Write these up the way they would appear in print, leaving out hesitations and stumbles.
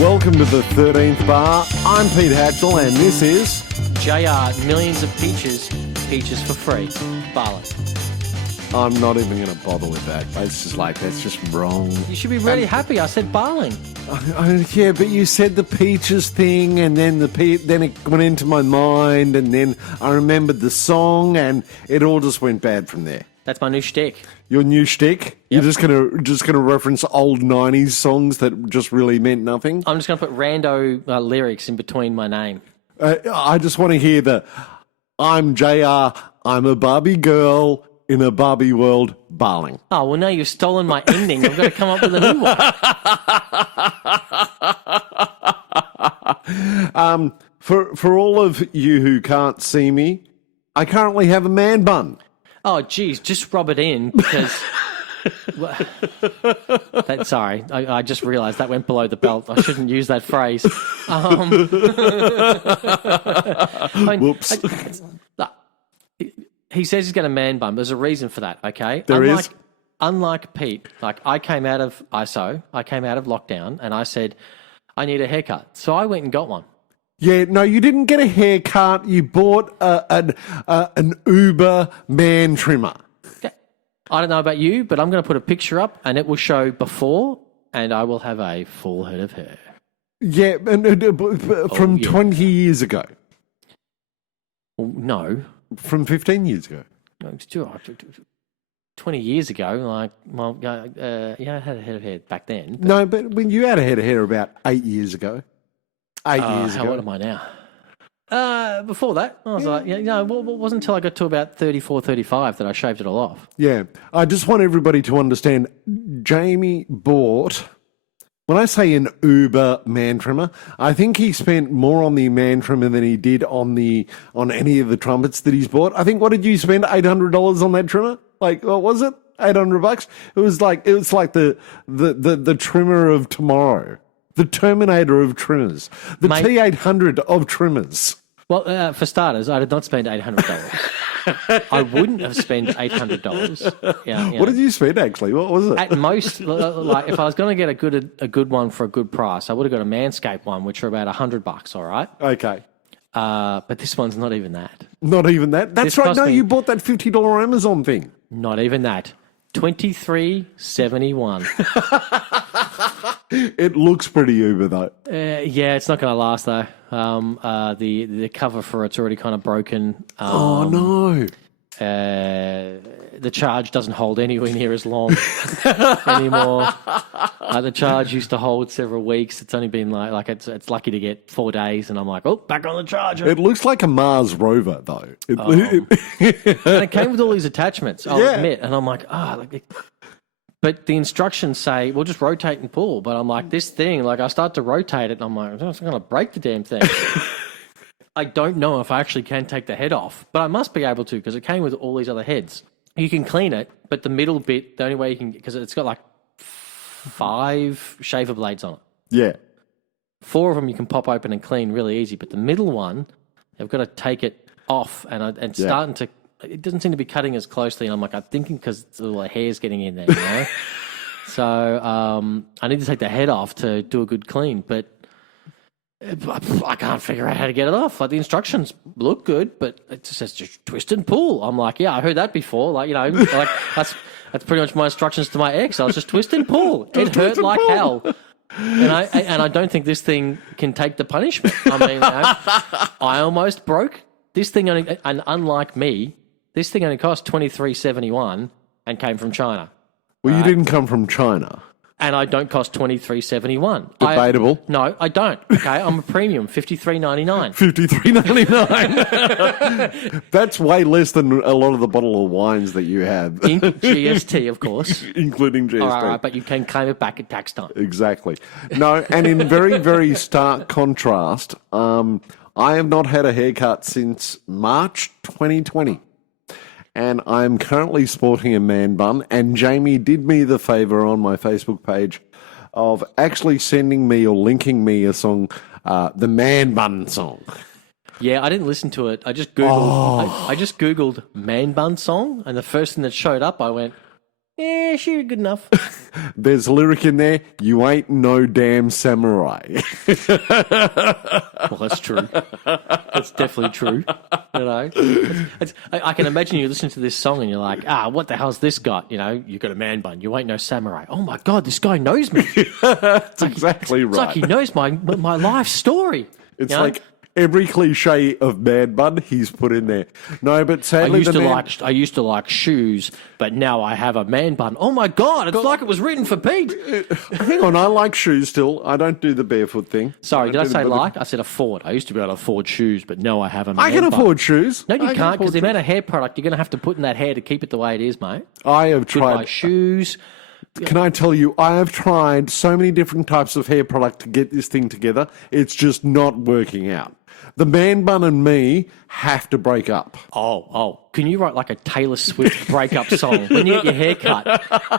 Welcome to the 13th bar. I'm Pete Hatchell and this is... JR, millions of peaches for free. Barley. I'm not even going to bother with that. It's just like, that's just wrong. You should be really happy. I said barling. Yeah, but you said the peaches thing and then then it went into my mind and then I remembered the song and it all just went bad from there. That's my new shtick. Your new shtick? Yep. You're just gonna reference old 90s songs that just really meant nothing? I'm just going to put rando lyrics in between my name. I just want to hear the, I'm JR, I'm a Barbie girl in a Barbie world, barling. Oh, well, now you've stolen my ending. I've got to come up with a new one. For all of you who can't see me, I currently have a man bun. Oh, geez, just rub it in because... Sorry, I just realised that went below the belt. I shouldn't use that phrase. Whoops. He says he's got a man bun. There's a reason for that, okay? There is. Unlike Pete, like I came out of ISO, I came out of lockdown, and I said, I need a haircut. So I went and got one. Yeah, no, you didn't get a haircut. You bought an Uber man trimmer. I don't know about you, but I'm going to put a picture up, and it will show before, and I will have a full head of hair. Yeah, from 20 years ago. Well, no. From 15 years ago. No, it's 20 years ago, like, well, I had a head of hair back then. But... No, but when you had a head of hair about 8 years ago. 8 years ago. How old am I now? Before that, I was like, it wasn't until I got to about 34, 35 that I shaved it all off. Yeah, I just want everybody to understand, Jamie bought, when I say an Uber man trimmer, I think he spent more on the man trimmer than he did on any of the trumpets that he's bought. I think, what did you spend, $800 on that trimmer? Like, what was it? $800? It was like the trimmer of tomorrow. The Terminator of trimmers. The T800 of trimmers. Well, for starters, I did not spend $800. I wouldn't have spent $800. Yeah, what did you spend, actually? What was it? At most, like if I was going to get a good one for a good price, I would have got a Manscaped one, which are about $100, all right? Okay. But this one's not even that. Not even that? That's right. No, you bought that $50 Amazon thing. Not even that. $23.71. It looks pretty Uber, though. Yeah, it's not going to last, though. The cover for it's already kind of broken. Oh, no. The charge doesn't hold anywhere near as long anymore. The charge used to hold several weeks. It's only been like it's lucky to get 4 days, and I'm like, oh, back on the charger. It looks like a Mars rover, though. And it came with all these attachments, I'll admit, and I'm like, but the instructions say, well, just rotate and pull. But I'm like, this thing, like I start to rotate it, and I'm like, I'm going to break the damn thing. I don't know if I actually can take the head off, but I must be able to because it came with all these other heads. You can clean it, but the middle bit, the only way you can, because it's got like 5 shaver blades on it. Yeah. 4 of them you can pop open and clean really easy, but the middle one, I've got to take it off and starting to, it doesn't seem to be cutting as closely. And I'm like, I'm thinking because all the hair's getting in there, you know? So I need to take the head off to do a good clean, but I can't figure out how to get it off. Like the instructions look good, but it just says just twist and pull. I'm like, yeah, I heard that before. Like, you know, like that's pretty much my instructions to my ex. I was just twist and pull. It hurt like hell. And I don't think this thing can take the punishment. I mean, I almost broke this thing, and unlike me, this thing only cost $23.71 and came from China. Well, you didn't come from China. And I don't cost $23.71. Debatable. No, I don't. Okay, I'm a premium, $53.99. $53.99. That's way less than a lot of the bottle of wines that you have. GST, of course. Including GST. All right, but you can claim it back at tax time. Exactly. No, and in very, very stark contrast, I have not had a haircut since March 2020. And I'm currently sporting a man bun. And Jamie did me the favour on my Facebook page of actually sending me or linking me a song, the Man Bun song. Yeah, I didn't listen to it. I just Googled I just Googled man bun song, and the first thing that showed up, I went, Yeah, sure, good enough. There's a lyric in there, you ain't no damn samurai. Well, that's true. That's definitely true. You know, I can imagine you listen to this song and you're like, what the hell's this got? You know, you got a man bun. You ain't no samurai. Oh my God, this guy knows me. That's exactly right. It's like he knows my life story. It's like every cliche of man bun he's put in there. No, but sadly, I used to like shoes, but now I have a man bun. Oh my God, it's like it was written for Pete. Hang on, I like shoes still. I don't do the barefoot thing. Sorry, did I say like? I said afford. I used to be able to afford shoes, but now I have a man I can bun. afford shoes. No, you can't, because the amount of hair product you're going to have to put in that hair to keep it the way it is, mate. I have Goodbye tried. shoes. Can I tell you, I have tried so many different types of hair product to get this thing together. It's just not working out. The man bun and me have to break up. Oh. Can you write like a Taylor Swift breakup song? When you get your hair cut,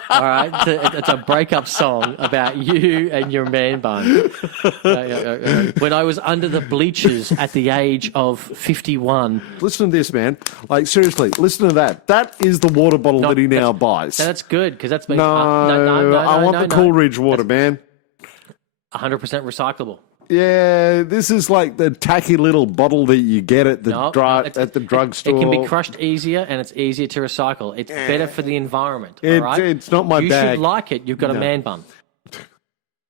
all right? It's a breakup song about you and your man bun. When I was under the bleachers at the age of 51. Listen to this, man. Like, seriously, listen to that. That is the water bottle that he now buys. That's good, because that's been... No, I want the Coolridge water, man. 100% recyclable. Yeah, this is like the tacky little bottle that you get at the drugstore. It can be crushed easier, and it's easier to recycle. It's better for the environment. All right? It's not my bag. You should like it. You've got a man bun.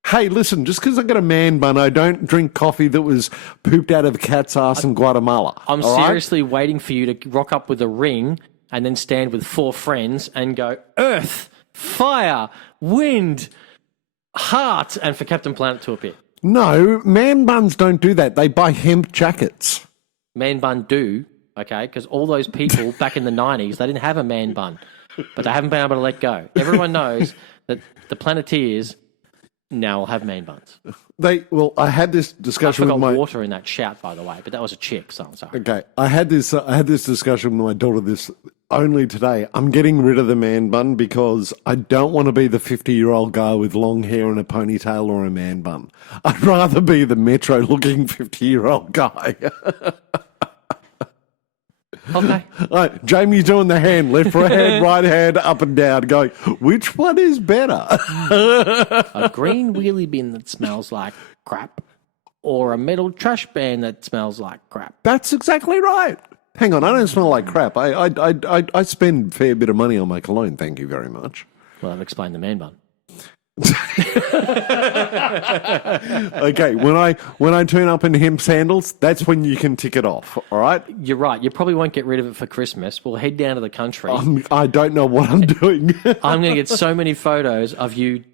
Hey, listen, just because I got a man bun, I don't drink coffee that was pooped out of a cat's ass in Guatemala. I'm seriously waiting for you to rock up with a ring and then stand with 4 friends and go, Earth, fire, wind, heart, and for Captain Planet to appear. No, man buns don't do that. They buy hemp jackets. Man bun do, okay, because all those people back in the 90s, they didn't have a man bun, but they haven't been able to let go. Everyone knows that the Planeteers now will have man buns. I had this discussion with my water in that shout, by the way, but that was a chick, so I'm sorry. Okay, I had this discussion with my daughter only today. I'm getting rid of the man bun because I don't want to be the 50-year-old guy with long hair and a ponytail or a man bun. I'd rather be the metro-looking 50-year-old guy. Okay. Right, Jamie's doing the hand, left hand, right hand, up and down, going, which one is better? A green wheelie bin that smells like crap, or a metal trash bin that smells like crap. That's exactly right. Hang on, I don't smell like crap. I spend a fair bit of money on my cologne, thank you very much. Well, I've explained the man bun. Okay, when I turn up in hemp sandals, that's when you can tick it off, all right? You're right. You probably won't get rid of it for Christmas. We'll head down to the country. I don't know what I'm doing. I'm going to get so many photos of you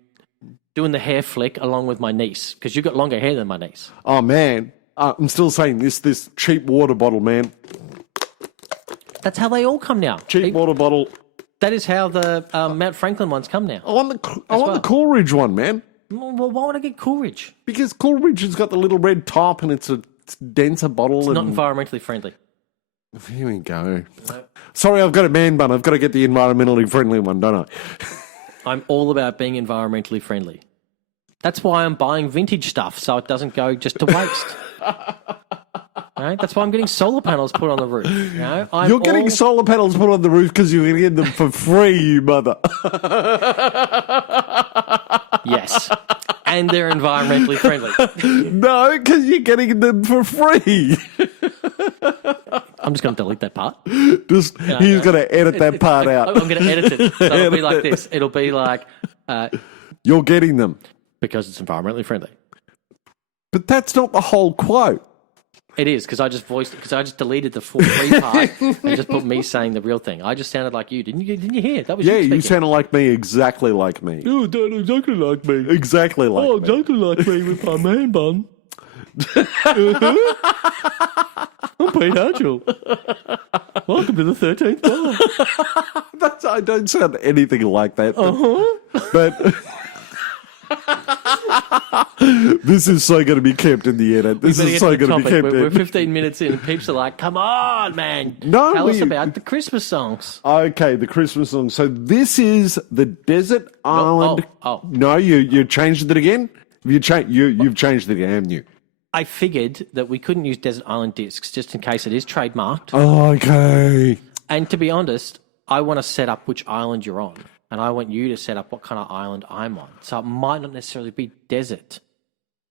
doing the hair flick along with my niece, because you've got longer hair than my niece. Oh, man. I'm still saying this cheap water bottle, man. That's how they all come now. Cheap water bottle. That is how the Mount Franklin ones come now. I want the Coolridge one, man. Well, why would I get Coolridge? Because Coolridge has got the little red top and it's a denser bottle. It's not environmentally friendly. Here we go. Sorry, I've got a man bun. I've got to get the environmentally friendly one, don't I? I'm all about being environmentally friendly. That's why I'm buying vintage stuff, so it doesn't go just to waste. Right? That's why I'm getting solar panels put on the roof. You know? You're getting solar panels put on the roof because you're going to get them for free, you mother. Yes. And they're environmentally friendly. No, because you're getting them for free. I'm just going to delete that part. He's going to edit that part out. I'm going to edit it. So it'll be like this. It'll be like... you're getting them. Because it's environmentally friendly. But that's not the whole quote. It is, because I just deleted the full free part and just put me saying the real thing. I just sounded like you. Didn't you hear? That was you sounded like me, exactly like me. Oh, exactly like me. Exactly like me. Exactly like me with my man bun. I'm Pete Hatchell. Welcome to the 13th bar. I don't sound anything like that. But this is so going to be kept in the edit. This is so going to be kept in. We're 15 minutes in and peeps are like, come on, man. No, Tell us about the Christmas songs. Okay, the Christmas songs. So this is the Desert Island. No, you changed it again? You've changed it again, haven't you? I figured that we couldn't use Desert Island discs just in case it is trademarked. Okay. And to be honest, I want to set up which island you're on. and I want you to set up what kind of island I'm on. So it might not necessarily be desert.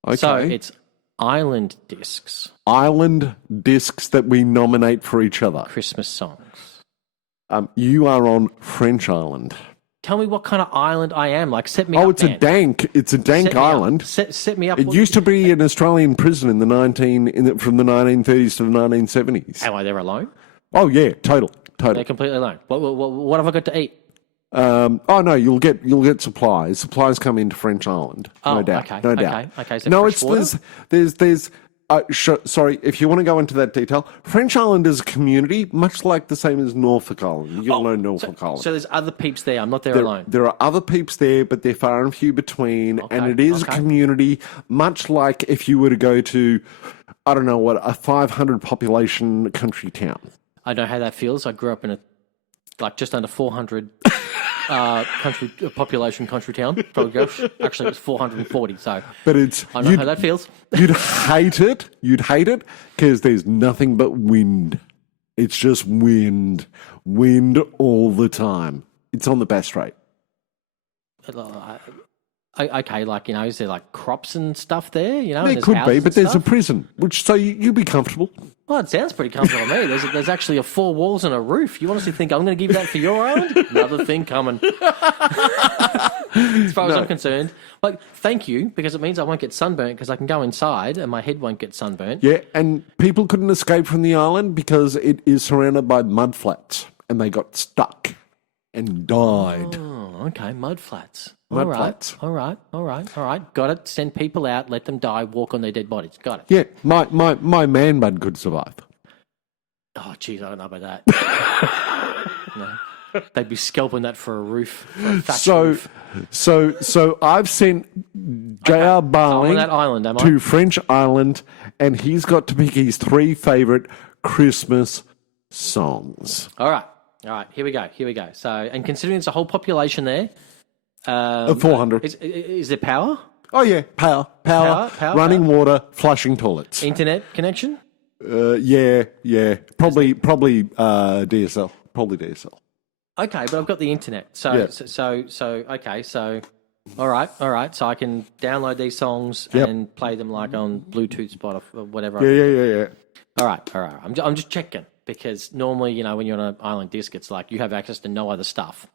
Okay. So it's island discs, Island discs that we nominate for each other. Christmas songs. You are on French Island. Tell me what kind of island I am. Like, set me up. Oh, it's a dank Set me island. Up. Set me up. It used to be an Australian prison from the 1930s to the 1970s. Am I there alone? Oh yeah, total. They're completely alone. What have I got to eat? Oh no, you'll get supplies. Supplies come into French Island, no doubt. Okay, no doubt. okay. So No, fresh water? there's. Sorry, if you want to go into that detail, French Island is a community, much like the same as Norfolk Island. You'll know Norfolk Island. So there's other peeps there. I'm not there alone. There are other peeps there, but they're far and few between, and it is a community, much like if you were to go to, I don't know what, a 500 population country town. I know how that feels. I grew up in a just under 400 population country town. Actually, it was 440. So, but I know how that feels. You'd hate it. You'd hate it because there's nothing but wind. It's just wind all the time. It's on the best rate. Okay, is there crops and stuff there? There could be, but there's a prison, so you'd be comfortable. Well, it sounds pretty comfortable to me. There's actually 4 walls and a roof. You honestly think I'm going to give that for your island? Another thing coming. As far as I'm concerned, thank you, because it means I won't get sunburnt because I can go inside and my head won't get sunburnt. Yeah, and people couldn't escape from the island because it is surrounded by mud flats, and they got stuck and died. Oh, okay, mud flats. Mud flats. All right. Got it. Send people out, let them die, walk on their dead bodies. Got it. Yeah, my man bun could survive. Oh, jeez, I don't know about that. No. They'd be scalping that for a roof. For a thatched roof. So I've sent J.R. Barley on that island, am I? to French Island, and he's got to pick his 3 favourite Christmas songs. All right. Here we go. So, and considering it's a whole population there, 400. Is there power? Oh yeah, power, running water, flushing toilets. Internet connection? Yeah. Probably DSL. Probably DSL. Okay, but I've got the internet. So all right. So I can download these songs and play them on Bluetooth, Spotify, or whatever. Yeah. All right. I'm just checking because normally, when you're on an island disc, it's like you have access to no other stuff.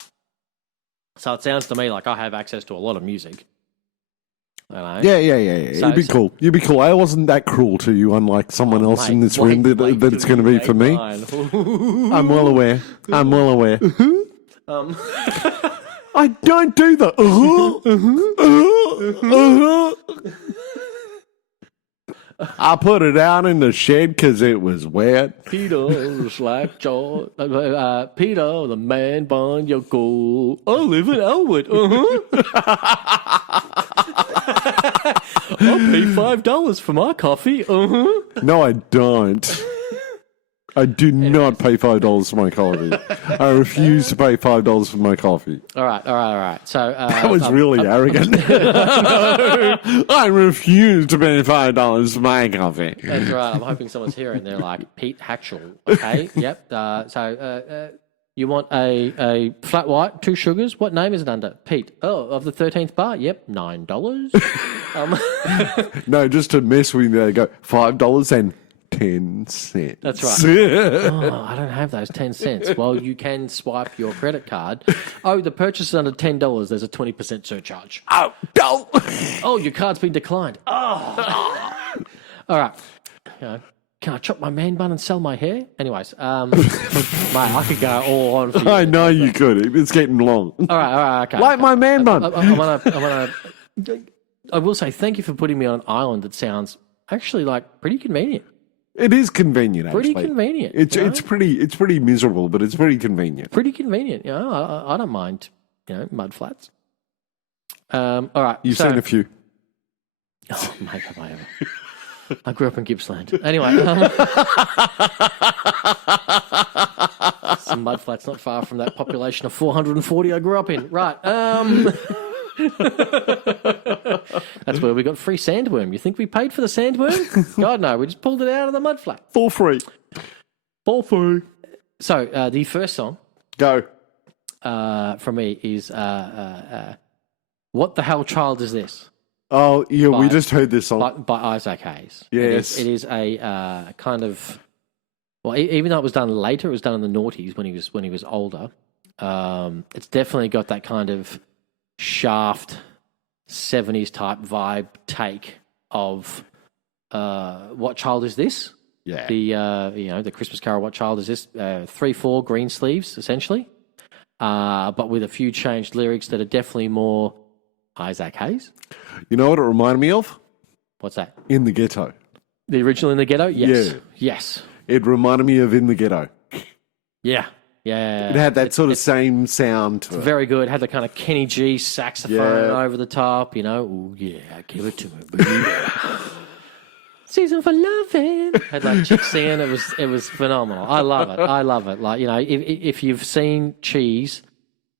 So it sounds to me like I have access to a lot of music. Yeah. You'd be cool. I wasn't that cruel to you, unlike someone else in this room that it's going to be for me. I'm well aware. I don't do that. I put it out in the shed because it was wet. Peter, the slack jaw. Peter, the man bun, you go. I live in Elwood. I'll pay $5 for my coffee. No, I don't. I do not pay $5 for my coffee. I refuse to pay $5 for my coffee. All right. So that was really arrogant. I refuse to pay $5 for my coffee. That's right. I'm hoping someone's hearing. They're like, Pete Hatchell. Okay. Yep. So you want a flat white, 2 sugars. What name is it under? Pete. Oh, of the 13th bar. Yep. $9. No, just to mess with me, they go $5 and 10 cents. That's right. Oh, I don't have those 10 cents. Well, you can swipe your credit card. Oh, the purchase is under $10. There's a 20% surcharge. Oh, no. Oh, your card's been declined. Oh. All right. Can I chop my man bun and sell my hair? Anyways, mate, I could go all on for you. I know you could. It's getting long. All right, okay. Like my man bun. I will say thank you for putting me on an island that sounds actually pretty convenient. It is convenient, actually. Pretty convenient. It's pretty miserable, but it's pretty convenient. Pretty convenient. I don't mind, mud flats. All right. You've seen a few. Oh, mate, have I ever? I grew up in Gippsland. Anyway. Some mud flats not far from that population of 440 I grew up in. Right. That's where we got free sandworm. You think we paid for the sandworm? God, no. We just pulled it out of the mud flat. For free. So, the first song. Go. from me is What the Hell Child Is This? Oh, yeah, we just heard this song. By Isaac Hayes. Yes. It is a kind of, well, even though it was done later, it was done in the noughties when he was older. It's definitely got that kind of Shaft 70s type vibe take of What Child Is This? Yeah. The Christmas Carol, What Child Is This? 3/4 green sleeves, essentially. But with a few changed lyrics that are definitely more Isaac Hayes. You know what it reminded me of? What's that? In the Ghetto. The original In the Ghetto? Yes. Yeah. Yes. It reminded me of In the Ghetto. Yeah. Yeah. It had that sort of same sound to it. Very good. Had the kind of Kenny G saxophone over the top, you know. Ooh, yeah, give it to me, baby. Season for loving. Had that chick singing. It was phenomenal. I love it. Like, you know, if you've seen cheese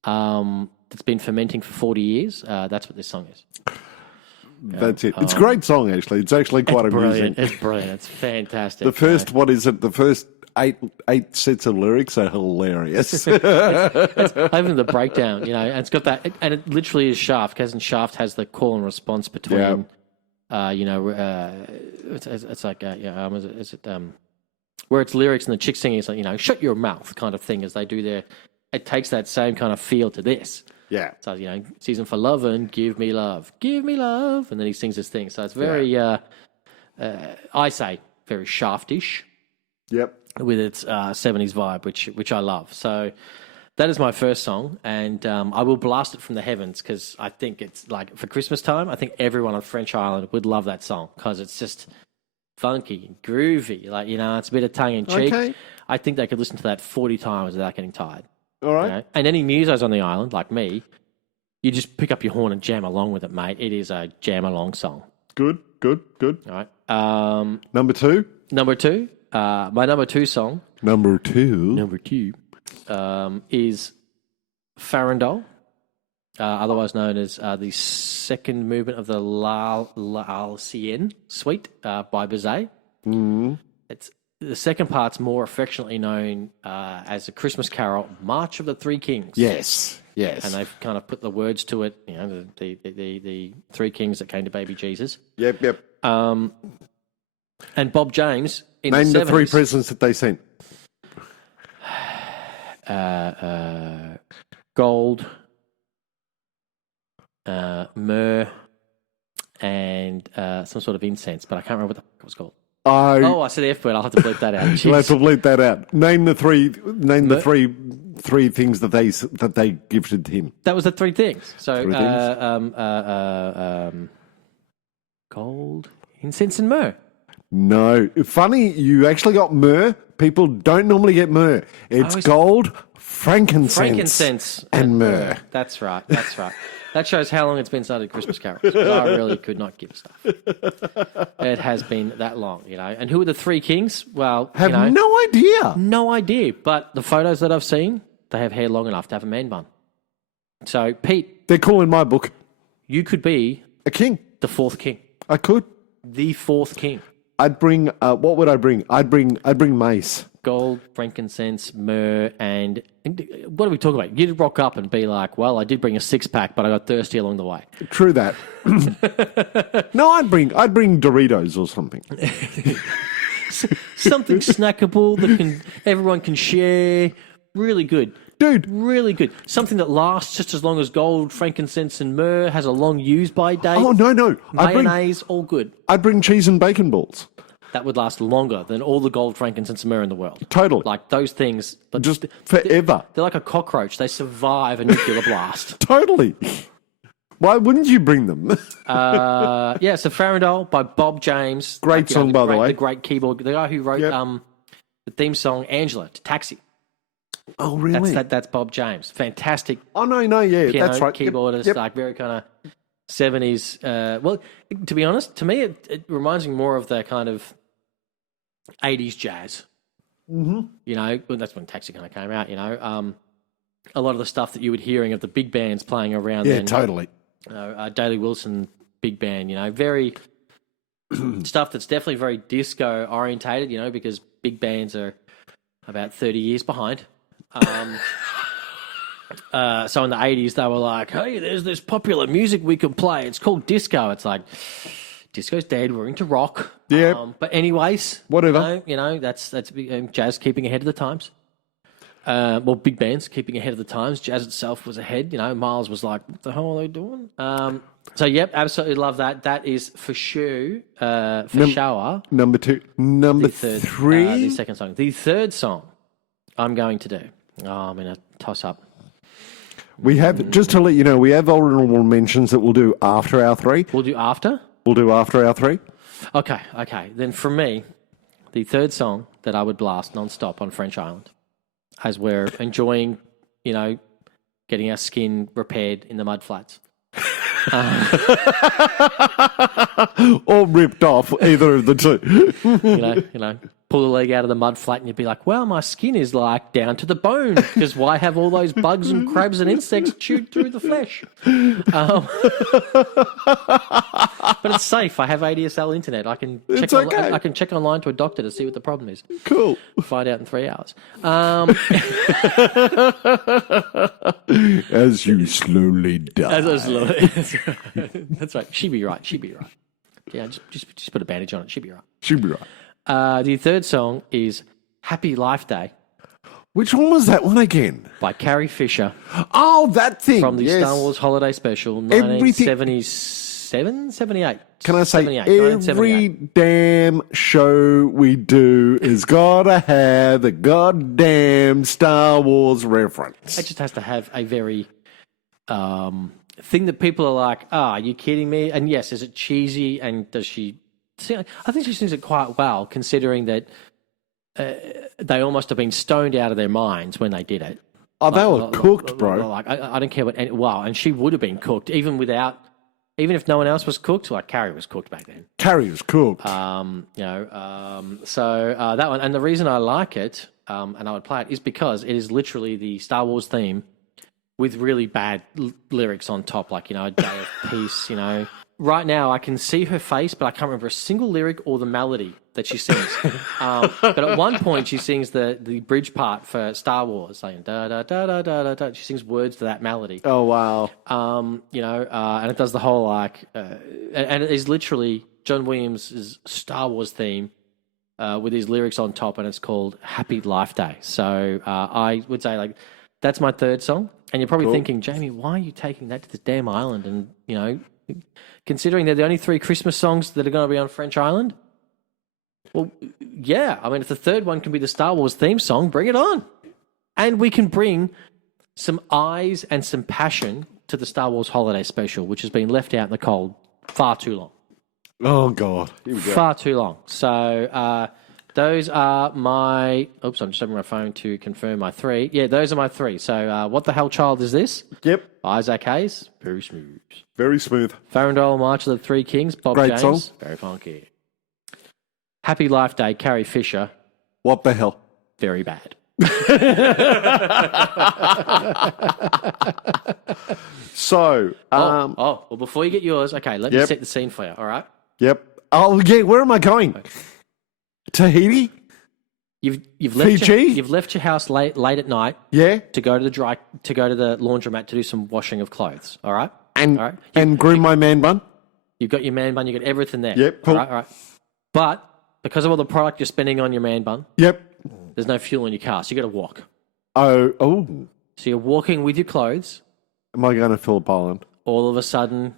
that's been fermenting for 40 years, that's what this song is. That's it. It's a great song, actually. It's actually quite amusing. It's brilliant. It's fantastic. The first, what is it? The first eight sets of lyrics are hilarious. Even the breakdown, you know, and it's got that, and it literally is Shaft, because Shaft has the call and response between, it's like, where it's lyrics and the chick singing is like, you know, shut your mouth kind of thing as they do their, it takes that same kind of feel to this. Yeah. So, you know, season for loving, give me love, and then he sings this thing. So it's very, I say, very Shaftish. Yep. With its 70s vibe, which I love. So that is my first song, and I will blast it from the heavens because I think it's like for Christmas time. I think everyone on French Island would love that song because it's just funky and groovy. Like, you know, it's a bit of tongue in cheek. Okay. I think they could listen to that 40 times without getting tired. All right. You know? And any musos on the island, like me, you just pick up your horn and jam along with it, mate. It is a jam along song. Good. All right. Number two. My number two song. Number two Is Farandole, otherwise known as the second movement of the L'Alcien Suite by Bizet. Mm. It's the second part's more affectionately known as the Christmas Carol, March of the Three Kings. Yes. And they've kind of put the words to it, you know, the three kings that came to baby Jesus. Yep. And Bob James in Name the 70s, the three presents that they sent. gold, myrrh, and some sort of incense, but I can't remember what it was called. I said the F word. I'll have to bleep that out. You'll have to bleep that out. Name the three things that they gifted him. That was the three things. So, Three things? Gold, incense, and myrrh. No. Funny, you actually got myrrh. People don't normally get myrrh. It's gold, frankincense, and myrrh. That's right. That shows how long it's been started Christmas carols. 'Cause I really could not give a stuff. It has been that long, you know. And who are the three kings? Well, Have you know, no idea. no idea. But the photos that I've seen, they have hair long enough to have a man bun. So, Pete, They're cool in my book. you could be A king. the fourth king. I could. The fourth king. I'd bring. What would I bring? I'd bring mace. Gold, frankincense, myrrh, and what are we talking about? You'd rock up and be like, well, I did bring a six-pack, but I got thirsty along the way. True that. No, I'd bring Doritos or something. Something snackable that everyone can share. Really good. Dude. Really good. Something that lasts just as long as gold, frankincense, and myrrh, has a long use-by date. Oh, no. Mayonnaise, all good. I'd bring cheese and bacon balls. That would last longer than all the gold, frankincense, and myrrh in the world. Totally. Like those things. Just forever. They're like a cockroach. They survive a nuclear blast. Totally. Why wouldn't you bring them? So Farandole by Bob James. Great song, by the way. The great keyboard. The guy who wrote the theme song, Angela, to Taxi. Oh, really? That's Bob James. Fantastic. Oh, no, yeah, Piano, that's right. Keyboardist, like very kind of 70s. Well, to be honest, to me, it reminds me more of the kind of 80s jazz. Mm-hmm. You know, that's when Taxi kind of came out, you know. A lot of the stuff that you were hearing of the big bands playing around then. Yeah, totally. Daley Wilson big band, you know, very stuff that's definitely very disco orientated, you know, because big bands are about 30 years behind. So in the 80s, they were like, hey, there's this popular music we can play. It's called disco. It's like, disco's dead. We're into rock. Yeah. But anyways, Whatever. That's jazz keeping ahead of the times. Well, big bands keeping ahead of the times. Jazz itself was ahead. Miles was like, what the hell are they doing? So, yep, absolutely love that. That is for sure, shower. Number 2. Number 3. The second song. The third song I'm going to do. I'm in a toss-up. We have, just to let you know, we have honorable mentions that we'll do after our 3. We'll do after? We'll do after our 3. Okay. Then for me, the third song that I would blast non-stop on French Island as we're enjoying, getting our skin repaired in the mud flats. Or ripped off, either of the two. Pull the leg out of the mud flat and you'd be like, well, my skin is like down to the bone because why have all those bugs and crabs and insects chewed through the flesh? But it's safe. I have ADSL internet. I can check. Okay. I can check online to a doctor to see what the problem is. Cool. Find out in 3 hours. As you slowly die. That's right. She'd be right. Yeah, just put a bandage on it. She'd be right. She'll be right. The third song is Happy Life Day Which one was that one again? by Carrie Fisher Oh, that thing. from the yes. Star Wars Holiday Special, Everything- 1977, 78. Can I say 78, every 1978. damn show we do is gotta have a goddamn Star Wars reference. It just has to have a very thing that people are like, are you kidding me? And yes, is it cheesy? And does she sing? I think she sings it quite well, considering that they almost have been stoned out of their minds when they did it. Oh, they were cooked, bro. Like, I don't care what. Wow, and she would have been cooked even if no one else was cooked. Like Carrie was cooked back then. Carrie was cooked. So that one, and the reason I like it, and I would play it, is because it is literally the Star Wars theme with really bad lyrics on top, like, a day of peace, Right now, I can see her face, but I can't remember a single lyric or the melody that she sings. But at one point, she sings the bridge part for Star Wars, saying da da da da da da da. She sings words to that melody. Oh, wow. And it does the whole and it is literally John Williams' Star Wars theme with his lyrics on top, and it's called Happy Life Day. So I would say, that's my third song. And you're probably thinking, Jamie, why are you taking that to this damn island? And, considering they're the only 3 Christmas songs that are going to be on French Island? Well, yeah. I mean, if the third one can be the Star Wars theme song, bring it on. And we can bring some eyes and some passion to the Star Wars Holiday Special, which has been left out in the cold far too long. Oh, God. Here we go. Far too long. So those are my... Oops, I'm just opening my phone to confirm my 3. Yeah, those are my 3. So What the Hell Child Is This? Yep. Isaac Hayes, very smooth. Very smooth. Farandole, March of the Three Kings, Bob Great James, song. very funky. Happy Life Day, Carrie Fisher, What the hell? very bad. So, Well, before you get yours, okay, let me Yep. set the scene for you, all right? yep. Oh, yeah, where am I going? Tahiti? You've left Fiji? you've left your house late at night Yeah. to go to the laundromat to do some washing of clothes, all right? And All right. and groom my man bun? You've got your man bun, you've got everything there. Yep, cool. All right. But because of all the product you're spending on your man bun, Yep. there's no fuel in your car, so you got to walk. Oh. So you're walking with your clothes. Am I going to Phillip Island? All of a sudden,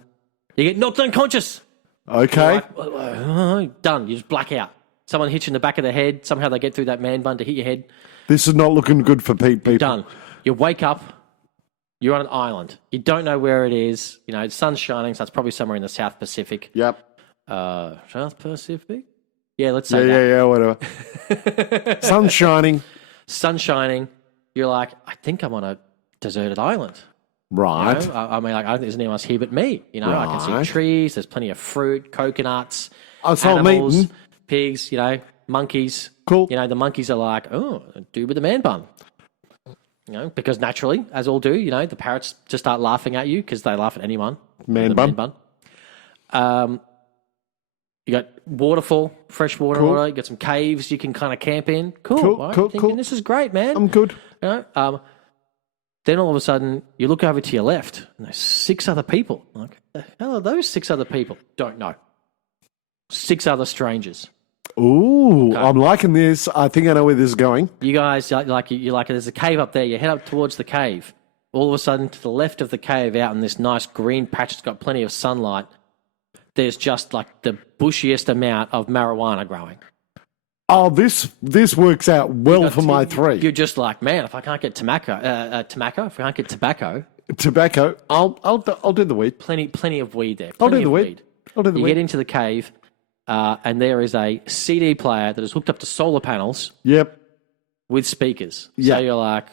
you get knocked unconscious. Okay. Done. You just black out. Someone hits you in the back of the head. Somehow they get through that man bun to hit your head. This is not looking good for people. Done. You wake up. You're on an island. You don't know where it is. The sun's shining, so it's probably somewhere in the South Pacific. Yep. South Pacific? Yeah, let's say that. Yeah, whatever. Sun's shining. Sun shining. You're like, I think I'm on a deserted island. Right. I mean, I don't think there's anyone else here but me. I can Right. see trees. There's plenty of fruit, coconuts, Oh, so I'm animals, eating. pigs, monkeys. Cool. The monkeys are like, oh, dude with the man bun. Because naturally, as all do, the parrots just start laughing at you because they laugh at anyone. Man with a bun. Man bun. You got waterfall, fresh water. Cool. You got some caves you can kind of camp in. Cool. Cool, All right, cool, I'm thinking, cool. This is great, man. I'm good. Then all of a sudden, you look over to your left, and there's 6 other people. Like, the hell are those 6 other people? Don't know. 6 other strangers. Ooh, I'm liking this. I think I know where this is going. You guys, there's a cave up there. You head up towards the cave. All of a sudden, to the left of the cave, out in this nice green patch that's got plenty of sunlight, there's just like the bushiest amount of marijuana growing. Oh, this works out well for my 3. You're just like, man, if I can't get tobacco, Tobacco. I'll do the weed. plenty of weed there. I'll do Plenty the of weed. I'll do the You weed. get into the cave, and there is a CD player that is hooked up to solar panels Yep. with speakers. Yeah. So you're like,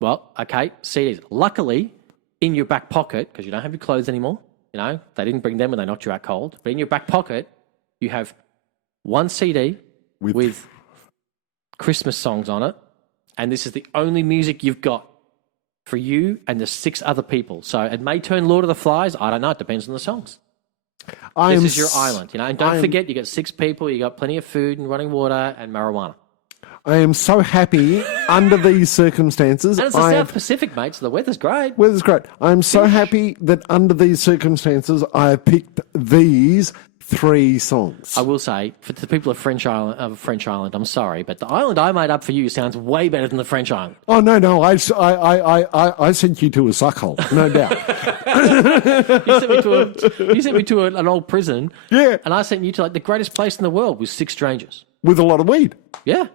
well, okay, CDs. Luckily, in your back pocket, because you don't have your clothes anymore, they didn't bring them when they knocked you out cold, but in your back pocket, you have one CD with Christmas songs on it, and this is the only music you've got for you and the 6 other people. So it may turn Lord of the Flies. I don't know. It depends on the songs. This is your island, and don't forget, you got 6 people, you got plenty of food and running water and marijuana. I am so happy under these circumstances. And it's the South Pacific, mate, so the weather's great. Weather's great. I'm so happy that under these circumstances, I have picked these 3 songs. I will say, for the people of French Island, I'm sorry, but the island I made up for you sounds way better than the French island. Oh no! I sent you to a suckhole, no doubt. You sent me to an old prison. Yeah. And I sent you to like the greatest place in the world with 6 strangers. With a lot of weed. Yeah.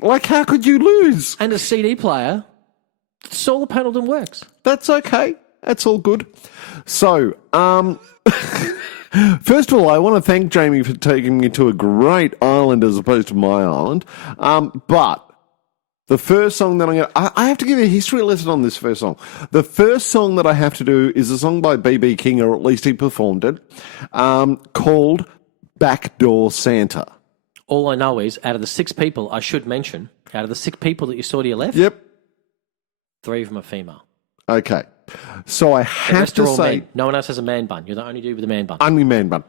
Like, how could you lose? And a CD player. Solar paneled and works. That's okay. That's all good. So, first of all, I want to thank Jamie for taking me to a great island as opposed to my island. But the first song that I have to give a history lesson on this first song. The first song that I have to do is a song by B.B. King, or at least he performed it, called Backdoor Santa. All I know is, out of the 6 people, I should mention, out of the 6 people that you saw to your left, Yep. 3 of them are female. Okay. So I The have rest are to all say... men. No one else has a man bun. You're the only dude with a man bun. Only man bun.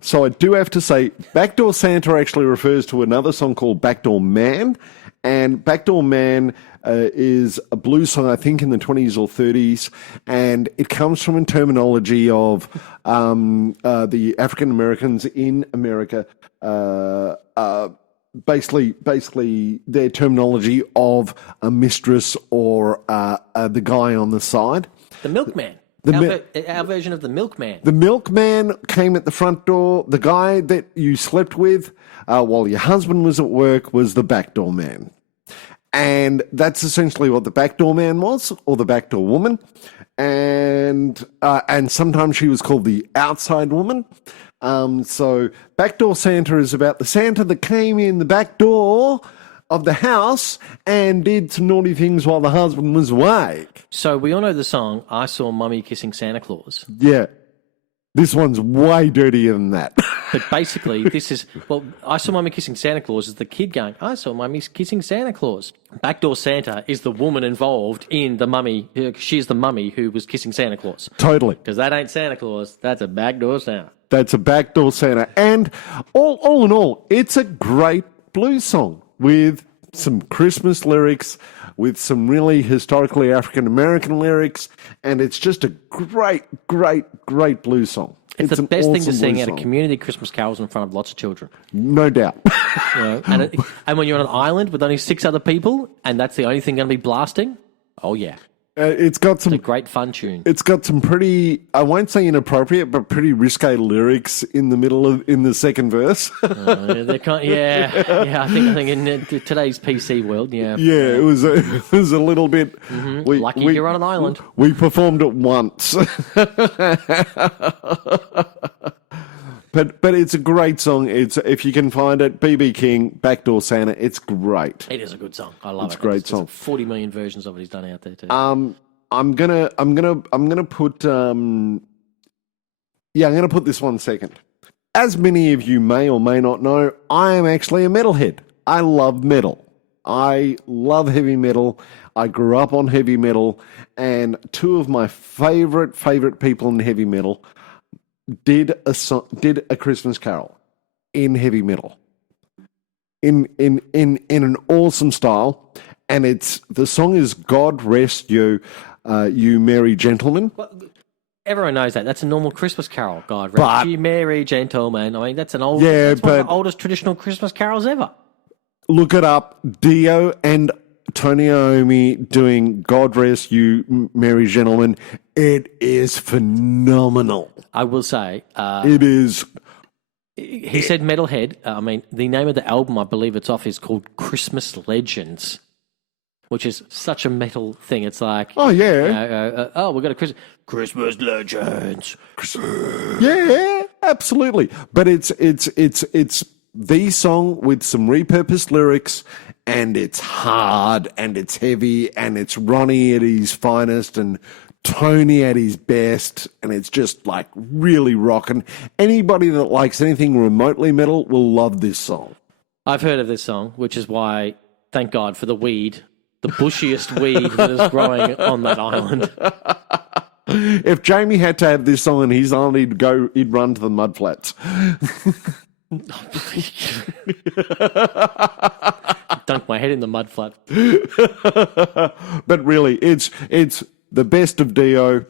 So I do have to say, Backdoor Santa actually refers to another song called Backdoor Man. And Backdoor Man is a blues song, I think, in the 20s or 30s. And it comes from a terminology of the African Americans in America, basically their terminology of a mistress or the guy on the side. The milkman. Our version of the milkman. The milkman came at the front door. The guy that you slept with while your husband was at work was the backdoor man. And that's essentially what the backdoor man was, or the backdoor woman. And sometimes she was called the outside woman. So Backdoor Santa is about the Santa that came in the back door of the house and did some naughty things while the husband was awake. So we all know the song, I Saw Mummy Kissing Santa Claus. Yeah. This one's way dirtier than that. But basically, I Saw Mummy Kissing Santa Claus is the kid going, I saw Mummy kissing Santa Claus. Backdoor Santa is the woman involved in the mummy. She's the mummy who was kissing Santa Claus. Totally. Because that ain't Santa Claus. That's a backdoor Santa. That's a backdoor Santa. And all in all, it's a great blues song with some Christmas lyrics, with some really historically African-American lyrics, and it's just a great blues song. It's the best thing to awesome sing blues at a song. community Christmas carols in front of lots of children. No doubt. And when you're on an island with only 6 other people, and that's the only thing going to be blasting, oh yeah. It's got some It's a great fun tune. It's got some pretty, I won't say inappropriate, but pretty risque lyrics in the second verse. They're I think in today's PC world, yeah. Yeah, it was a little bit. Lucky you're on an island. We performed it once, but it's a great song. It's, if you can find it, BB King, Backdoor Santa. It's great. It is a good song. I love it. It's a great song. 40 million versions of it he's done out there too. I'm gonna put I'm gonna put this one second. As many of you may or may not know, I am actually a metalhead. I love metal. I love heavy metal. I grew up on heavy metal, and 2 of my favorite people in heavy metal did a Christmas Carol in heavy metal in an awesome style. and the song is "God Rest You, You Merry Gentlemen." Everyone knows that. That's a normal Christmas carol. God But- rest you merry gentlemen. I mean, that's an old. Yeah, that's one of but- the oldest traditional Christmas carols ever. Look it up. Dio and Tony Iommi doing "God Rest You, Merry Gentlemen." It is phenomenal. I will say, It is. he said metalhead. I mean, the name of the album, I believe it's off, is called Christmas Legends, which is such a metal thing. It's like, Oh yeah, we've got a Christmas Legends. yeah, absolutely. But it's the song with some repurposed lyrics, and it's hard, and it's heavy, and it's Ronnie at his finest, and Tony at his best, and it's just like really rocking. Anybody that likes anything remotely metal will love this song. I've heard of this song, which is why, thank God for the weed, the bushiest weed that is growing on that island. If Jamie had to have this song and he's on, he'd run to the mudflats. Dunk my head in the mud flood. But really, it's the best of Dio,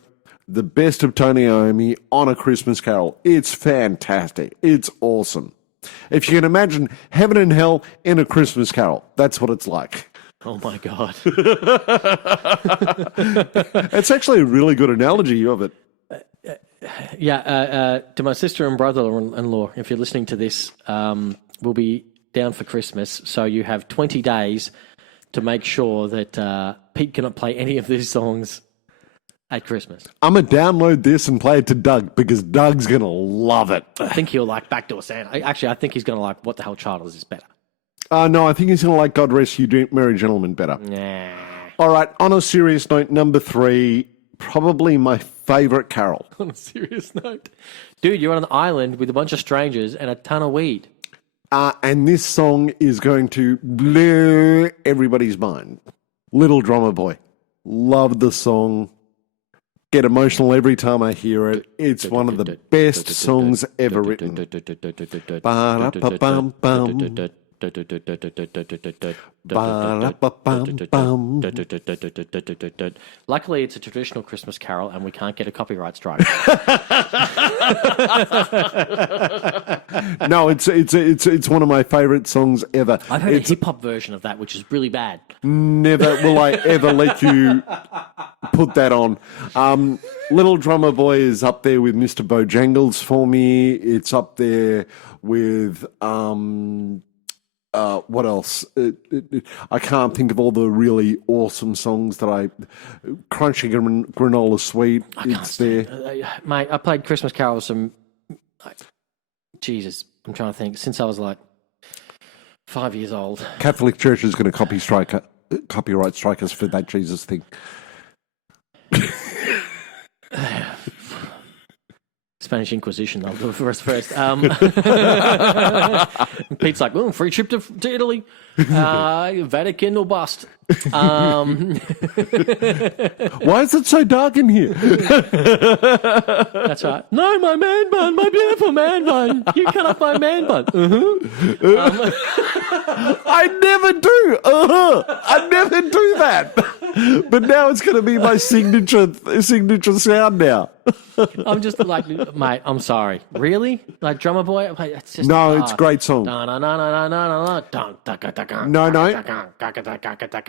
the best of Tony Iommi on a Christmas carol. It's fantastic. It's awesome. If you can imagine heaven and hell in a Christmas carol, that's what it's like. Oh my God. It's actually a really good analogy of it. Yeah, to my sister and brother-in-law, if you're listening to this, we'll be down for Christmas. So you have 20 days to make sure that Pete cannot play any of these songs at Christmas. I'm going to download this and play it to Doug because Doug's going to love it. I think he'll like Backdoor Santa. Actually, I think he's going to like What the Hell Child Is This Better. No, I think he's going to like God Rest You, Merry Gentlemen better. Nah. All right, on a serious note, number 3, probably my favourite carol. On a serious note. Dude, you're on an island with a bunch of strangers and a ton of weed. And this song is going to blow everybody's mind. Little Drummer Boy. Love the song. Get emotional every time I hear it. It's one of the best songs ever written. Ba-da-ba-bum-bum. Ba-da-ba-bum-bum. Luckily, it's a traditional Christmas carol and we can't get a copyright strike. No, it's one of my favourite songs ever. I've heard a hip-hop version of that, which is really bad. Never will I ever let you put that on. Little Drummer Boy is up there with Mr. Bojangles for me. It's up there with what else? I can't think of all the really awesome songs that Crunchy Granola Sweet. It's there. Mate, I played Christmas carols Jesus, I'm trying to think, since I was like 5 years old. Catholic Church is going to copyright strike us for that Jesus thing. Spanish Inquisition, I'll do it for us first. Pete's like, oh, free trip to Italy. Vatican or bust. Why is it so dark in here? That's right. No, my man bun, my beautiful man bun. You cut off my man bun. I never do. I never do that. But now it's going to be my signature sound now. I'm just like, mate, I'm sorry. Really? Like Drummer Boy? It's just, No, it's a great song. No.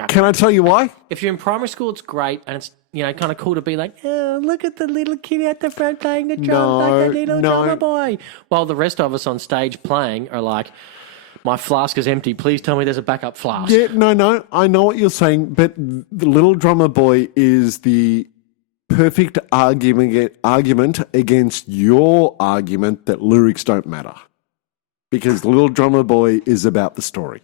Can I tell you why? If you're in primary school, it's great, and it's kind of cool to be like, oh, look at the little kid at the front playing the drums like a little drummer boy. While the rest of us on stage playing are like, my flask is empty. Please tell me there's a backup flask. Yeah, no. I know what you're saying, but the Little Drummer Boy is the perfect argument against your argument that lyrics don't matter. Because Little Drummer Boy is about the story.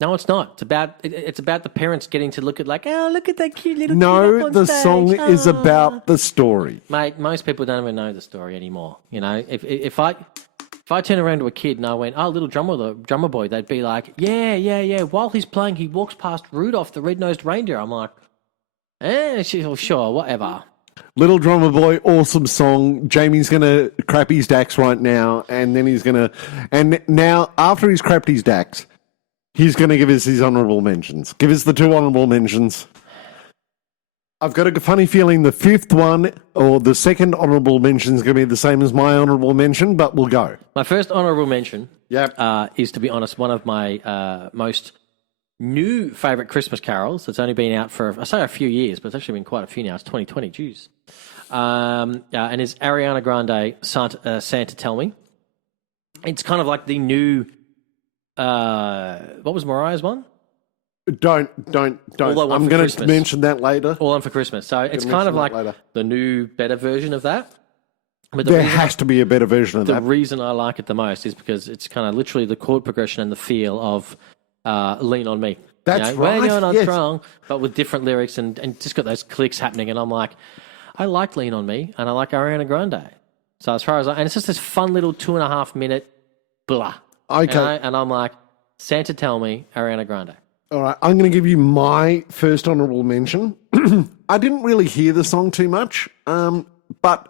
No, it's not. It's about the parents getting to look at like, oh, look at that cute little kid No, up on the stage. song is about the story. Mate, most people don't even know the story anymore. If I turn around to a kid and I went, oh, Little Drummer Boy, they'd be like, yeah. While he's playing, he walks past Rudolph the red-nosed reindeer. I'm like, sure, whatever. Little Drummer Boy, awesome song. Jamie's going to crap his dax right now, and then he's going to... And now, after he's crapped his dax, He's going to give us his honourable mentions. Give us the 2 honourable mentions. I've got a funny feeling the 5th one or the 2nd honourable mention is going to be the same as my honourable mention, but we'll go. My first honourable mention Yep. is, to be honest, one of my most new favourite Christmas carols. It's only been out for, I say a few years, but it's actually been quite a few now. It's 2020, jeez. And it's Ariana Grande, Santa Tell Me. It's kind of like the new, what was Mariah's one? Don't. All I Want I'm for going to Christmas. mention that later. All On for Christmas. So it's kind of like the new, better version of that. But There has to be a better version of the that. reason I like it the most is because it's kind of literally the chord progression and the feel of Lean On Me. That's right, We're going on yes. strong, but with different lyrics and just got those clicks happening. And I'm like, I like Lean On Me and I like Ariana Grande. So as far as and it's just this fun little 2.5 minute blah. Okay. And I'm like, Santa Tell Me, Ariana Grande. All right, I'm going to give you my first honourable mention. I didn't really hear the song too much, but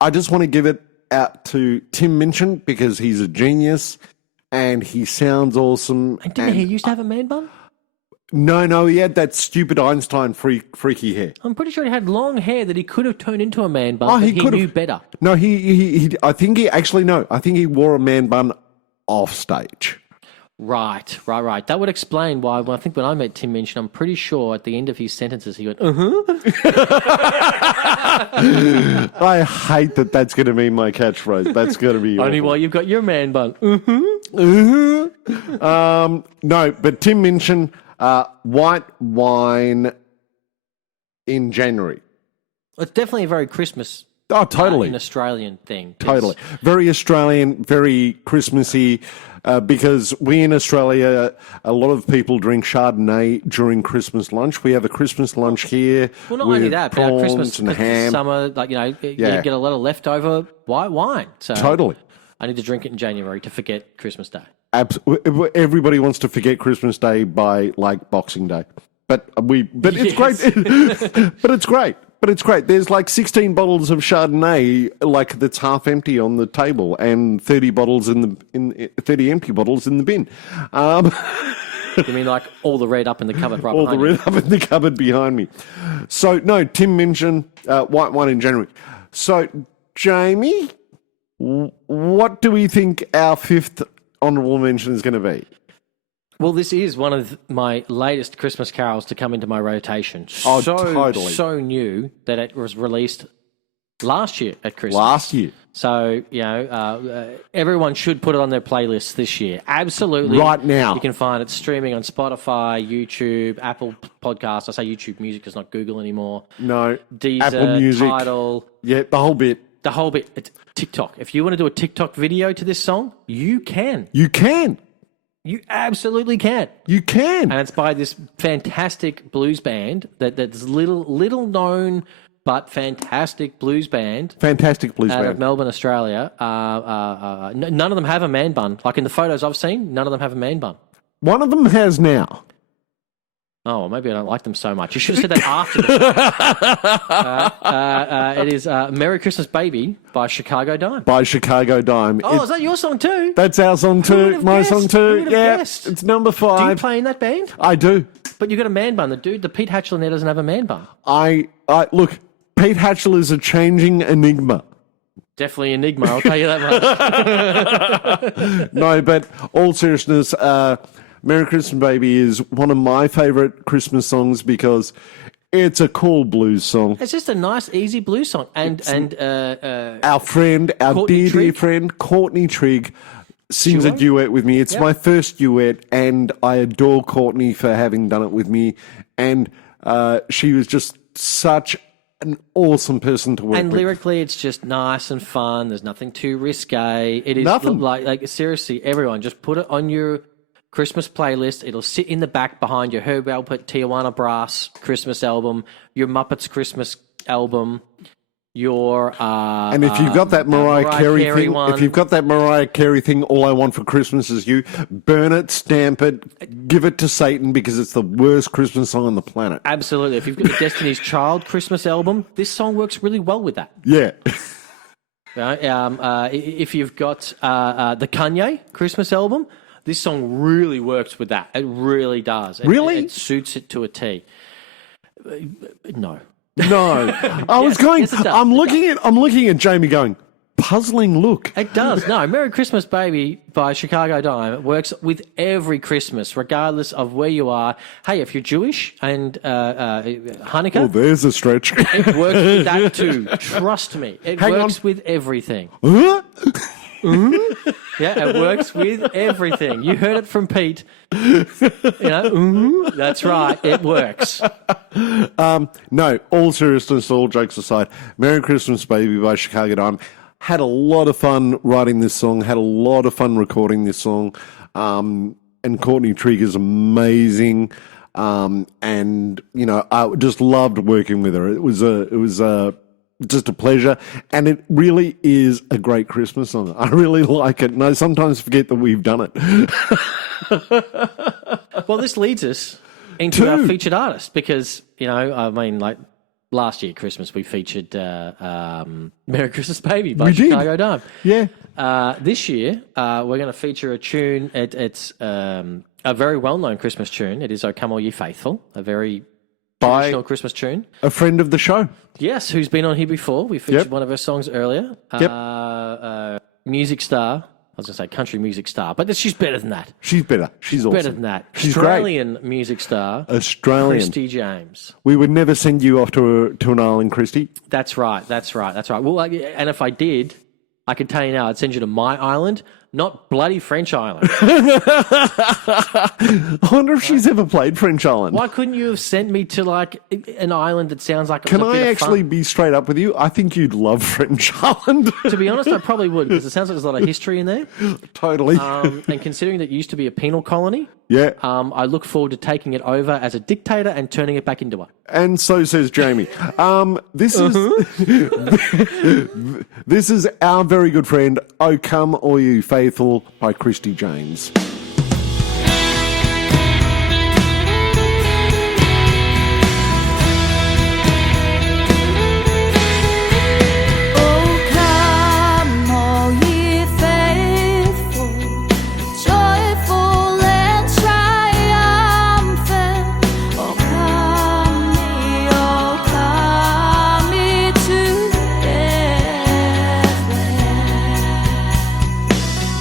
I just want to give it out to Tim Minchin because he's a genius and he sounds awesome. And didn't he used to have a man bun? No, he had that stupid Einstein freaky hair. I'm pretty sure he had long hair that he could have turned into a man bun, Oh, but he he could knew have. better. No, he I think he wore a man bun off stage. Right. That would explain why. Well, I think when I met Tim Minchin, I'm pretty sure at the end of his sentences he went, I hate that that's going to be my catchphrase. That's going to be Only awful. while you've got your man bun. No, but Tim Minchin, white wine in January. It's definitely a very Christmas, Oh, totally. an Australian thing. Totally. Very Australian, very Christmassy, because we in Australia, a lot of people drink Chardonnay during Christmas lunch. We have a Christmas lunch here. Well, not with only that, but our prawns Christmas and because ham. summer, like, you Yeah. get a lot of leftover white wine. So Totally. I need to drink it in January to forget Christmas Day. Everybody wants to forget Christmas Day by like Boxing Day, but it's great. but it's great. But it's great. There's like 16 bottles of Chardonnay, like that's half empty on the table, and 30 bottles in 30 empty bottles in the bin. You mean like all the red up in the cupboard right All the behind you? red up in the cupboard behind me. So no, Tim Minchin, white wine in January. So Jamie, what do we think our 5th honourable mention is going to be? Well, this is one of my latest Christmas carols to come into my rotation. Oh, totally. So new that it was released last year at Christmas. Last year. So, everyone should put it on their playlist this year. Absolutely. Right now. You can find it streaming on Spotify, YouTube, Apple Podcasts. I say YouTube Music, it's not Google anymore. No. Deezer, Apple Music. Tidal. Yeah, the whole bit. The whole bit. It's TikTok. If you want to do a TikTok video to this song, you can. You can. You absolutely can. You can. And it's by this fantastic blues band that's little known but fantastic blues band Fantastic blues out of band. Melbourne, Australia. None of them have a man bun. Like in the photos I've seen, none of them have a man bun. One of them has now. Oh, well, maybe I don't like them so much. You should have said that after the It is Merry Christmas Baby by Chicago Dime. By Chicago Dime. Oh, is that your song too? That's our song Who too. would have My guessed? song Who too. would have Yeah, guessed? it's number Do you 5. play in that band? I do. But you got a man bun. The Pete Hatchell in there doesn't have a man bun. I look. Pete Hatchell is a changing enigma. Definitely Enigma, I'll tell you that much. No, but all seriousness, Merry Christmas Baby is one of my favourite Christmas songs because it's a cool blues song. It's just a nice, easy blues song. And Our friend, our Courtney dear Trigg? friend, Courtney Trigg, sings a Duo? duet with me. It's Yep. my first duet, and I adore Courtney for having done it with me. And she was just such an awesome person to work and with. lyrically, it's just nice and fun. There's nothing too risque. It is Nothing. like seriously, everyone, just put it on your Christmas playlist. It'll sit in the back behind your Herb Alpert Tijuana Brass Christmas album, your Muppets Christmas album, your And if you've got that Mariah Carey thing, one. if you've got that Mariah Carey thing, All I Want for Christmas Is You, burn it, stamp it, give it to Satan because it's the worst Christmas song on the planet. Absolutely. If you've got the Destiny's Child Christmas album, this song works really well with that. Yeah. Right? If you've got the Kanye Christmas album, This song really works with that. It really does. Really? It suits it to a T. No. No, I was going. yes, it does. I'm looking at Jamie going, puzzling look. It does. No, Merry Christmas Baby by Chicago Dime. It works with every Christmas, regardless of where you are. Hey, if you're Jewish and Hanukkah, Oh, there's a stretch. it works with that too. Trust me. It Hang works on. with everything. Huh? Yeah, it works with everything. You heard it from Pete. That's right. It works. No, all seriousness, all jokes aside, Merry Christmas Baby by Chicago Dime. Had a lot of fun writing this song, had a lot of fun recording this song. And Courtney Trigger's amazing. And, I just loved working with her. It was just a pleasure. And it really is a great Christmas song. I really like it. And I sometimes forget that we've done it. Well, this leads us into our featured artist because, last year Christmas we featured Merry Christmas Baby by Chicago Dime. Yeah. This year we're going to feature a tune. It's a very well-known Christmas tune. It is "O Come All Ye Faithful," a very traditional Christmas tune. A friend of the show. Yes, who's been on here before. We featured one of her songs earlier. Music star. I was going to say country music star, but she's better than that. She's better. She's awesome. Better than that. She's Australian music star. Australian. Christy James. We would never send you off to an island, Christy. That's right. Well, and if I did, I can tell you now, I'd send you to my island, not bloody French Island. I wonder if she's ever played French Island. Why couldn't you have sent me to like an island that sounds like it Can was a bit I of actually fun? be straight up with you? I think you'd love French Island. To be honest, I probably would because it sounds like there's a lot of history in there. Totally. And considering that it used to be a penal colony, yeah. I look forward to taking it over as a dictator and turning it back into one. And so says Jamie. This is our very good friend, "O Come All You Faithful" by Christy James.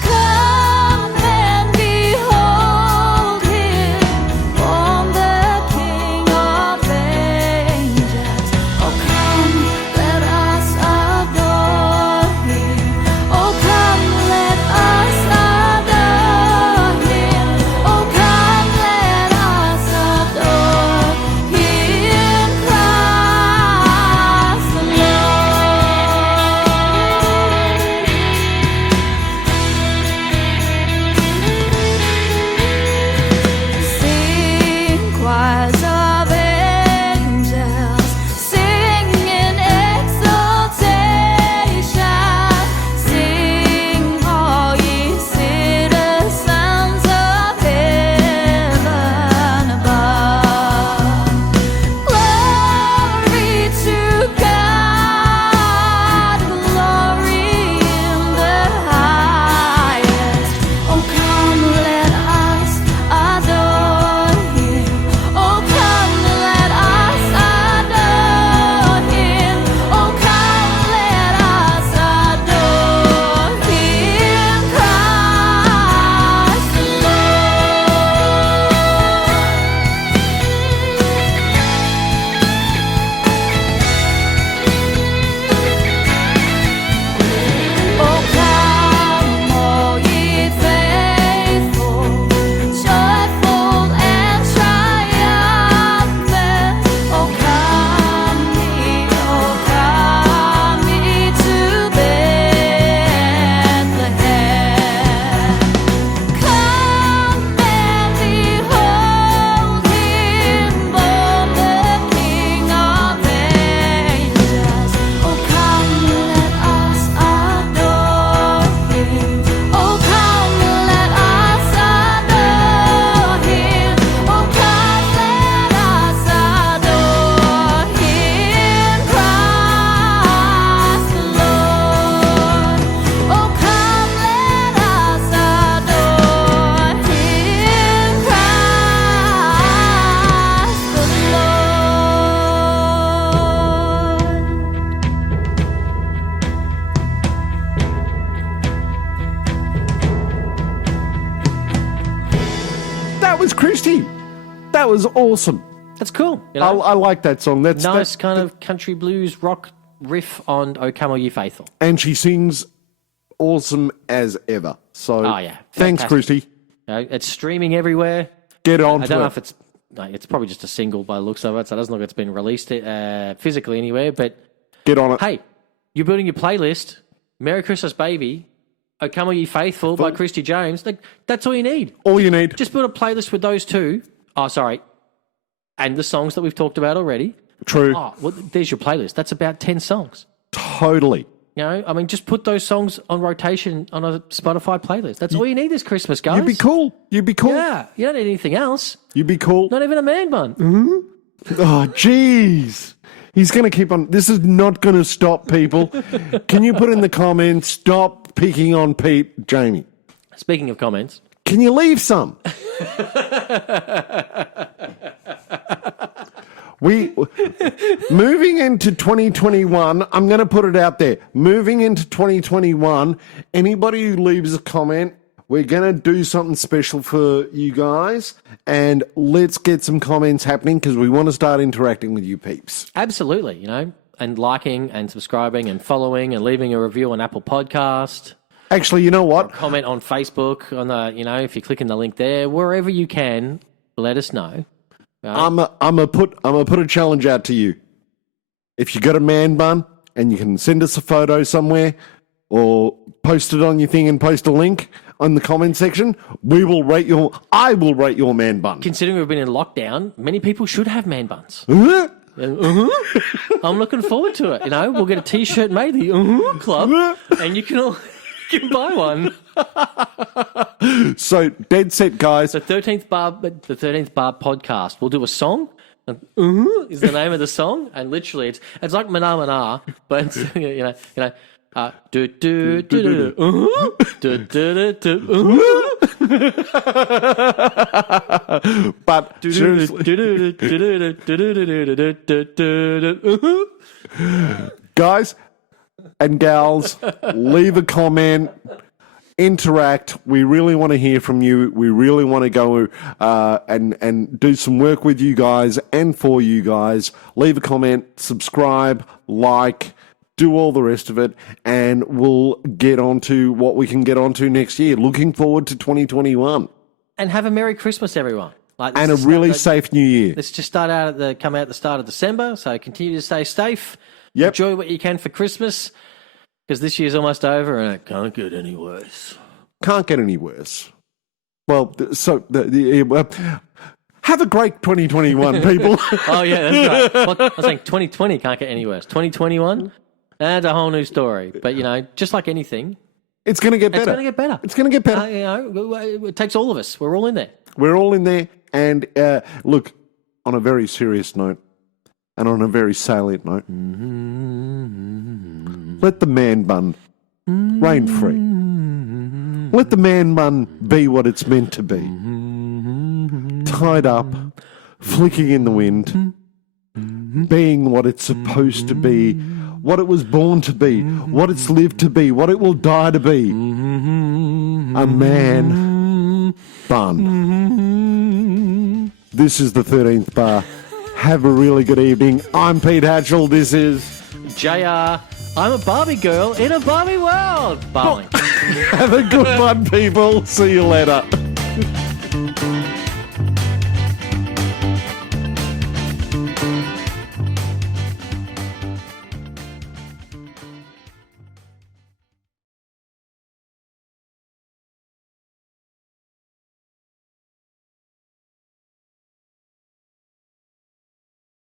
Come and be was awesome. That's cool. You know? I like that song. That's Nice kind of country blues rock riff on "O Come All Ye Faithful." and she sings awesome as ever. So, Oh, yeah. thanks, Fantastic. Christy. You know, it's streaming everywhere. Get on I to don't know it. if it's probably just a single by the looks of it, so it doesn't look like it's been released physically anywhere. But Get on it. hey, you're building your playlist. Merry Christmas, baby. "O Come All Ye Faithful" by Christy James. Like, that's all you need. All you need. Just build a playlist with those two. Oh, sorry. And the songs that we've talked about already. True. Oh, well, there's your playlist. That's about 10 songs. Totally. You know, I mean, just put those songs on rotation on a Spotify playlist. That's all you need this Christmas, guys. You'd be cool. You'd be cool. Yeah, you don't need anything else. You'd be cool. Not even a man bun. Oh, jeez. He's going to keep on. This is not going to stop, people. Can you put in the comments, stop picking on Pete, Jamie? Speaking of comments, Can you leave some? Moving into 2021, I'm going to put it out there. Moving into 2021, anybody who leaves a comment, we're going to do something special for you guys, and let's get some comments happening because we want to start interacting with you peeps. absolutely, you know, and liking and subscribing and following and leaving a review on Apple Podcast, Actually, you know what? comment on Facebook, on the, you know, if you click in the link there, wherever you can, let us know. I'm gonna put a challenge out to you. If you got a man bun and you can send us a photo somewhere or post it on your thing and post a link on the comment section, I will rate your man bun. Considering we've been in lockdown, many people should have man buns. Huh? I'm looking forward to it. You know, we'll get a T-shirt made, the Club, and you can all you can buy one. So dead set, guys. The 13th Bar podcast. We'll do a song. And, is the name of the song, and literally it's like Mana Mana, but it's, you know. Do do do do do do do. But seriously, guys and gals, leave a comment. Interact. We really want to hear from you. We really want to go and do some work with you guys and for you guys. Leave a comment, subscribe, like, do all the rest of it, and we'll get on to what we can get onto next year. Looking forward to 2021. And have a Merry Christmas, everyone. Like, And a really safe new year. Let's just come out at the start of December. So continue to stay safe. Yep. Enjoy what you can for Christmas, because this year's almost over and it can't get any worse. Can't get any worse. Well, so have a great 2021, people. Oh, yeah, that's right. I was saying 2020 can't get any worse. 2021, that's a whole new story. But, you know, just like anything, It's going to get better. it's going to get better. It's going to get better. You know, it takes all of us. We're all in there. We're all in there. And look, on a very serious note and on a very salient note, let the man bun reign free. Let the man bun be what it's meant to be. Tied up, flicking in the wind, being what it's supposed to be, what it was born to be, what it's lived to be, what it will die to be. A man bun. This is the 13th bar. Have a really good evening. I'm Pete Hatchell. This is JR, I'm a Barbie girl in a Barbie world. Bowling. Have a good one, people. See you later.